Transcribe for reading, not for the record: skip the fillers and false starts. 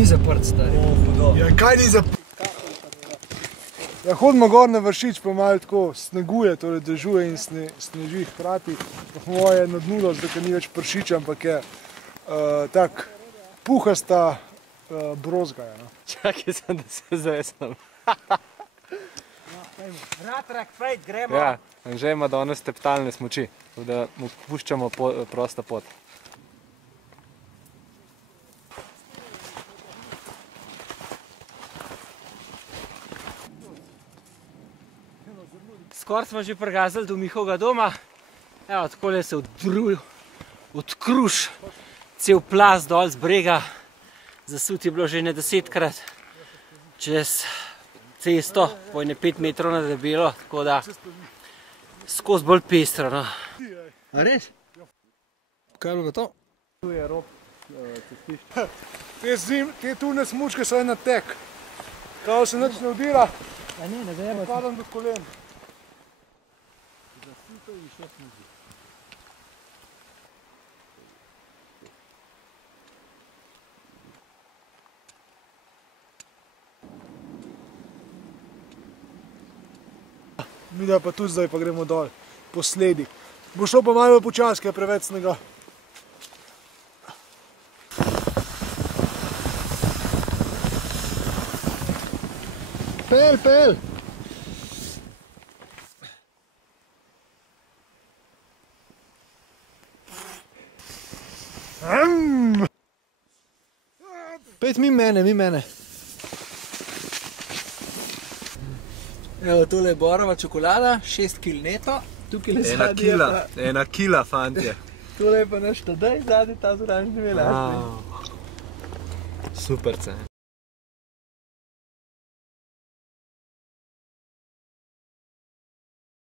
Ni zaprt, stari. Ja, kaj ni zaprt? Ja, hodimo gor na Vršič, pa malo tako sneguje, torej dežuje in sneži hkrati. Moje na dnu, zdaj ni več pršič, ampak je tak puhasta brozgaja. Čakaj sem, da se zavesnem. Ratrak, fejt, gremo. Ja, že ima danes teptalne smuči, da mu puščamo prosta pot. Skoraj smo že prigazali do Mihovega doma. Evo, takole se odkruš cel plaz dol z brega. Zasut je bilo že ne 10-krat čez cesto, po 5 metrov na debelo, tako da skozi bolj pestro. No. A res? Kaj je bilo to? Tu je rob cestišča. Te tune smučke so en tek. Kao se nič ne udira, A ne gremo. padam do kolen. Mi da pa tudi zdaj pa gremo dol, posledi. Bo šlo pa malo počas, ker je preveč snega. Pel! Pet mi mene. Evo, tole je borova čokolada, 6 kil neto. Tukaj le zadnji je pa... Ena kila, fantje. Tole je pa naš Tadej, zadnji ta z oranžnimi lasmi. Super cen.